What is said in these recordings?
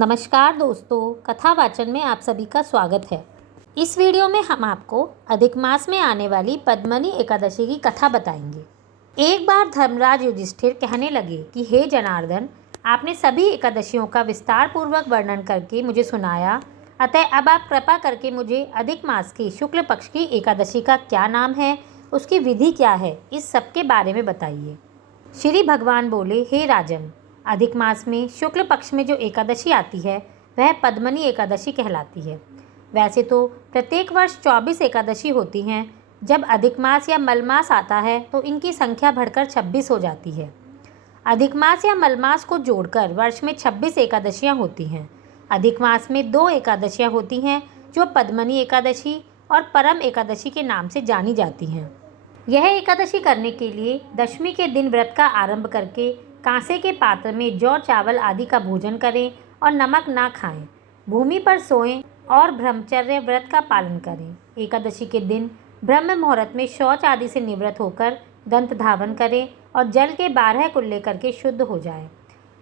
नमस्कार दोस्तों, कथा वाचन में आप सभी का स्वागत है। इस वीडियो में हम आपको अधिक मास में आने वाली पद्मनी एकादशी की कथा बताएंगे। एक बार धर्मराज युधिष्ठिर कहने लगे कि हे जनार्दन, आपने सभी एकादशियों का विस्तार पूर्वक वर्णन करके मुझे सुनाया, अतः अब आप कृपा करके मुझे अधिक मास की शुक्ल पक्ष की एकादशी का क्या नाम है, उसकी विधि क्या है, इस सब के बारे में बताइए। श्री भगवान बोले, हे राजन, अधिक मास में शुक्ल पक्ष में जो एकादशी आती है वह पद्मनी एकादशी कहलाती है। वैसे तो प्रत्येक वर्ष 24 एकादशी होती हैं। जब अधिक मास या मलमास आता है तो इनकी संख्या बढ़कर 26 हो जाती है। अधिक मास या मलमास को जोड़कर वर्ष में 26 एकादशियाँ होती हैं। अधिक मास में 2 एकादशियाँ होती हैं जो पद्मनी एकादशी और परम एकादशी के नाम से जानी जाती हैं। यह एकादशी करने के लिए दशमी के दिन व्रत का आरंभ करके कांसे के पात्र में जौ चावल आदि का भोजन करें और नमक ना खाएं, भूमि पर सोएं और ब्रह्मचर्य व्रत का पालन करें। एकादशी के दिन ब्रह्म मुहूर्त में शौच आदि से निवृत्त होकर दंत धावन करें और जल के 12 कुल्ले करके शुद्ध हो जाएं।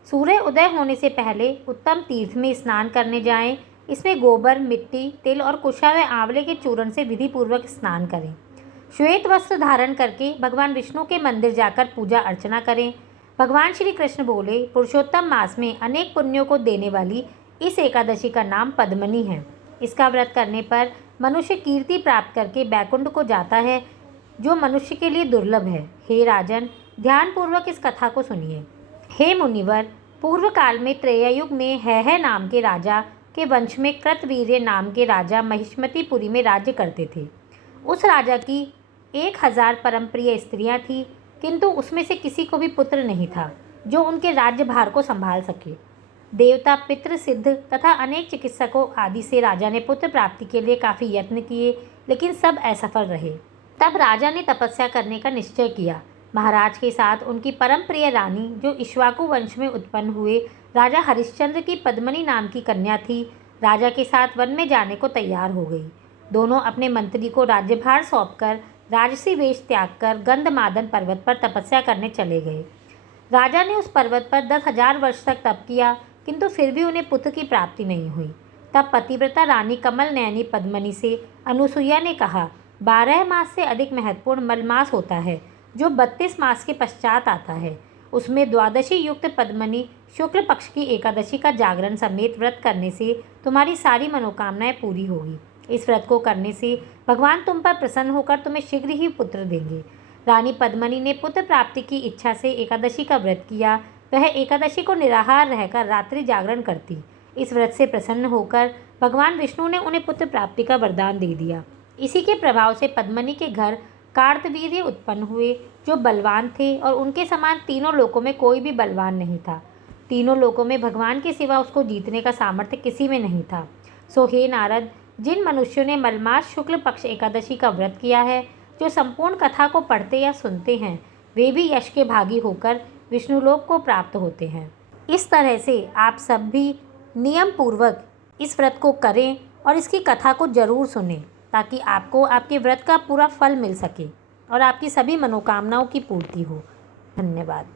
सूर्य उदय होने से पहले उत्तम तीर्थ में स्नान करने जाएं। इसमें गोबर, मिट्टी, तिल और कुशा व आंवले के चूर्ण से विधिपूर्वक स्नान करें। श्वेत वस्त्र धारण करके भगवान विष्णु के मंदिर जाकर पूजा अर्चना करें। भगवान श्री कृष्ण बोले, पुरुषोत्तम मास में अनेक पुण्यों को देने वाली इस एकादशी का नाम पद्मनी है। इसका व्रत करने पर मनुष्य कीर्ति प्राप्त करके बैकुंठ को जाता है, जो मनुष्य के लिए दुर्लभ है। हे राजन, ध्यानपूर्वक इस कथा को सुनिए। हे मुनिवर, पूर्व काल में त्रेययुग में है नाम के राजा के वंश में कृतवीर्य नाम के राजा महिष्मतीपुरी में राज्य करते थे। उस राजा की 1000 परम प्रिय स्त्रियाँ थीं, किंतु उसमें से किसी को भी पुत्र नहीं था जो उनके राज्यभार को संभाल सके। देवता, पितृ, सिद्ध तथा अनेक चिकित्सकों आदि से राजा ने पुत्र प्राप्ति के लिए काफ़ी यत्न किए, लेकिन सब असफल रहे। तब राजा ने तपस्या करने का निश्चय किया। महाराज के साथ उनकी परम प्रिय रानी, जो इक्ष्वाकु वंश में उत्पन्न हुए राजा हरिश्चंद्र की पद्मनी नाम की कन्या थी, राजा के साथ वन में जाने को तैयार हो गई। दोनों अपने मंत्री को राज्यभार सौंपकर राजसी वेश त्याग कर गंधमादन पर्वत पर तपस्या करने चले गए। राजा ने उस पर्वत पर 10,000 वर्ष तक तप किया, किंतु फिर भी उन्हें पुत्र की प्राप्ति नहीं हुई। तब पतिव्रता रानी कमल नयनी पद्मनी से अनुसुईया ने कहा, 12 मास से अधिक महत्वपूर्ण मलमास होता है, जो 32 मास के पश्चात आता है। उसमें द्वादशी युक्त पद्मनी शुक्ल पक्ष की एकादशी का जागरण समेत व्रत करने से तुम्हारी सारी मनोकामनाएं पूरी होगी। इस व्रत को करने से भगवान तुम पर प्रसन्न होकर तुम्हें शीघ्र ही पुत्र देंगे। रानी पद्मनी ने पुत्र प्राप्ति की इच्छा से एकादशी का व्रत किया। वह एकादशी को निराहार रहकर रात्रि जागरण करती। इस व्रत से प्रसन्न होकर भगवान विष्णु ने उन्हें पुत्र प्राप्ति का वरदान दे दिया। इसी के प्रभाव से पद्मनी के घर कार्तवीर्य उत्पन्न हुए, जो बलवान थे, और उनके समान तीनों लोकों में कोई भी बलवान नहीं था। तीनों लोकों में भगवान के सिवा उसको जीतने का सामर्थ्य किसी में नहीं था। सो हे नारद, जिन मनुष्यों ने मलमास शुक्ल पक्ष एकादशी का व्रत किया है, जो संपूर्ण कथा को पढ़ते या सुनते हैं, वे भी यश के भागी होकर विष्णुलोक को प्राप्त होते हैं। इस तरह से आप सब भी नियम पूर्वक इस व्रत को करें और इसकी कथा को जरूर सुनें, ताकि आपको आपके व्रत का पूरा फल मिल सके और आपकी सभी मनोकामनाओं की पूर्ति हो। धन्यवाद।